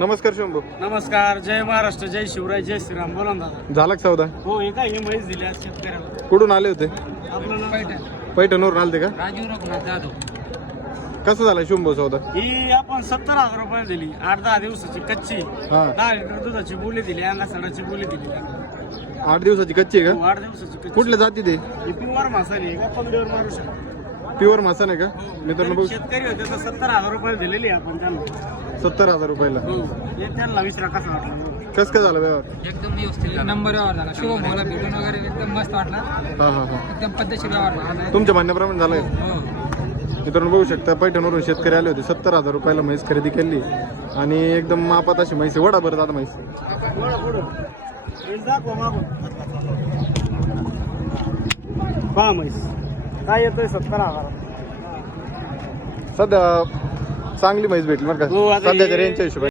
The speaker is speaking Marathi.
नमस्कार शंभू. नमस्कार. जय महाराष्ट्र, जय शिवराय, जय श्रीराम. बोला ना दादा. झाला का सौदा? हो, हे काय ही म्हैस दिली आज शेतकऱ्याला. कुठून आले होते? आपल्याला पैठणवरून आलते का? राजीव रघुनाथ जाधव. कसं झाला शंभू सौदा? ही आपण 70,000 रुपये दिली. 8-10 दिवसाची कच्ची. हा 10 लिटर दुधाची बोली दिली. अंगासडाची बोली दिली. 8 दिवसाची कच्ची आहे हो, का? 8 दिवसाची कच्ची. कुठल्या जाती ते? ही प्युअर मासाली आहे का? पंधरावर मारू शकतो. प्युअर मासा नाही का? मित्रांनो बघू, शेतकरी होते तर 70,000 रुपये दिलेली आपण त्यांना. 70,000 रुपयाला. हो, हे त्यांना विचारा कसं वाटलं. कसं काय झालं व्यवहार? एकदम व्यवस्थित नंबर व्यवहार झाला. शुभम मला भेटून वगैरे एकदम मस्त वाटला. हा हा हा एकदम पद्धतशीर व्यवहार झाला. तुमच्या म्हणण्याप्रमाणे झालं का? हो. मित्रांनो बघू शकता, पैठणवरून शेतकरी आले होते. 70,000 रुपयाला म्हैस खरेदी केली आणि एकदम मापात अशी म्हैस आहे. वडा बरं दादा म्हैस. पहा म्हैस काय येतोय 70,000. सध्या चांगली म्हैस भेटली बरं हो, का आता सध्याच्या हे- रेंजच्या हिशोबाने.